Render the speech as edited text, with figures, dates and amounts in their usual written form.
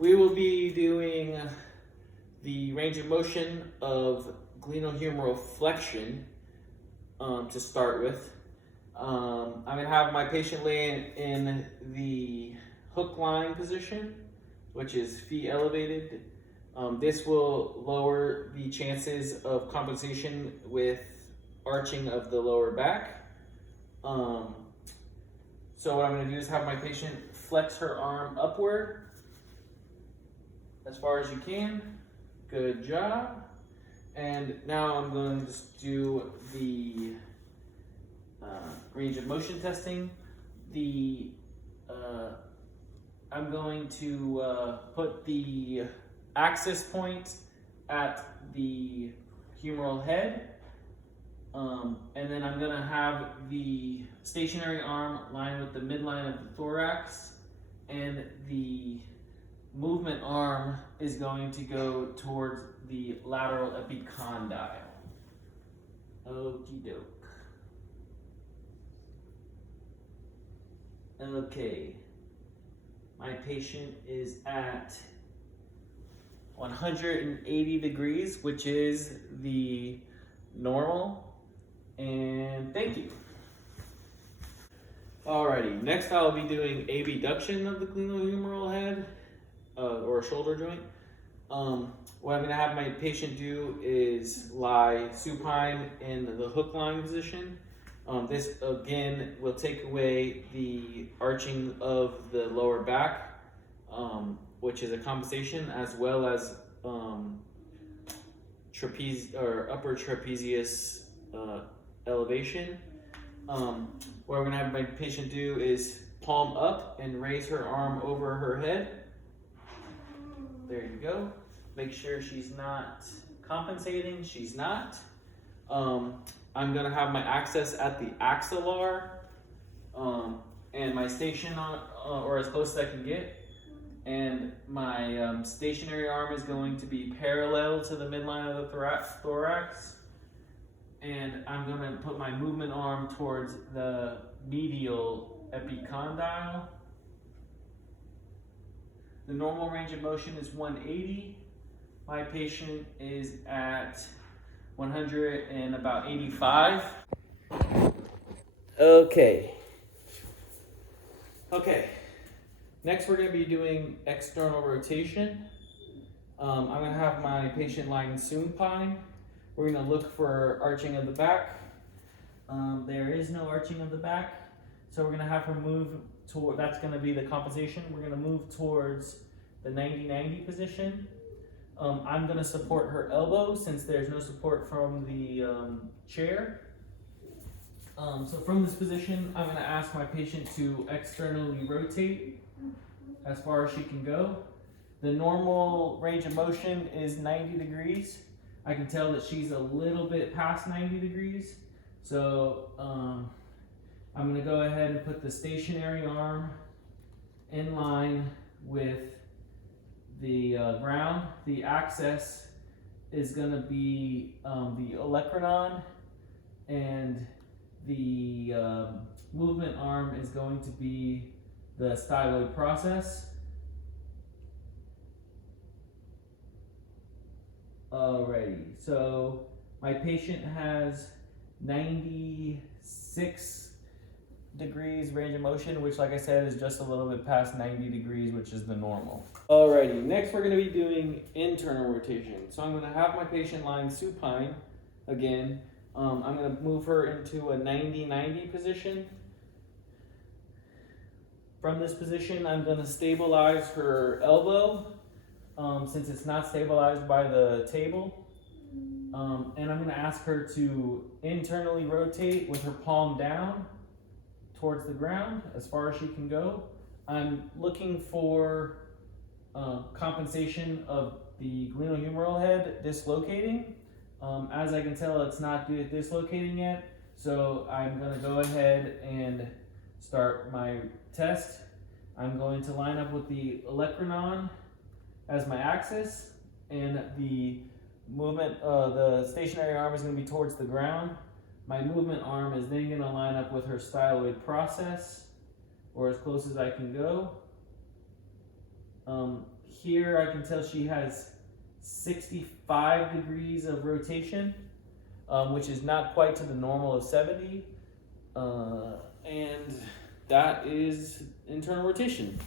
We will be doing the range of motion of glenohumeral flexion to start with. I'm going to have my patient lay in the hook line position, which is feet elevated. This will lower the chances of compensation with arching of the lower back. So what I'm going to do is have my patient flex her arm upward as far as you can. Good job. And now I'm going to do the range of motion testing. I'm going to put the axis point at the humeral head, and then I'm going to have the stationary arm line with the midline of the thorax, and the movement arm is going to go towards the lateral epicondyle. Okie doke. Okay, my patient is at 180 degrees, which is the normal, and thank you. Alrighty, next I'll be doing abduction of the glenohumeral head or shoulder joint. What I'm going to have my patient do is lie supine in the hook line position. This again will take away the arching of the lower back, which is a compensation, as well as trapeze or upper trapezius elevation. What we're going to have my patient do is palm up and raise her arm over her head. There you go. Make sure she's not compensating. She's not. I'm going to have my access at the axillar and my station on, or as close as I can get. And my stationary arm is going to be parallel to the midline of the thorax. And I'm going to put my movement arm towards the medial epicondyle. The normal range of motion is 180. My patient is at 185. Okay. Next, we're going to be doing external rotation. I'm going to have my patient lying supine. We're going to look for arching of the back. There is no arching of the back, so we're going to have her move toward. That's going to be the compensation. We're going to move towards the 90-90 position. I'm going to support her elbow since there's no support from the chair. So from this position, I'm going to ask my patient to externally rotate as far as she can go. The normal range of motion is 90 degrees. I can tell that she's a little bit past 90 degrees. So I'm going to go ahead and put the stationary arm in line with the ground. The axis is going to be the olecranon, and the movement arm is going to be the styloid process. Alrighty, so my patient has 96 degrees range of motion, which, like I said, is just a little bit past 90 degrees, which is the normal. Alrighty, next we're going to be doing internal rotation. So I'm going to have my patient lying supine again. I'm going to move her into a 90-90 position. From this position, I'm going to stabilize her elbow since it's not stabilized by the table. And I'm going to ask her to internally rotate with her palm down towards the ground as far as she can go. I'm looking for compensation of the glenohumeral head dislocating. As I can tell, it's not dislocating yet, so I'm going to go ahead and start my test. I'm going to line up with the olecranon as my axis, and the movement, the stationary arm is going to be towards the ground. My movement arm is then going to line up with her styloid process, or as close as I can go. here I can tell she has 65 degrees of rotation, which is not quite to the normal of 70. And that is internal rotation.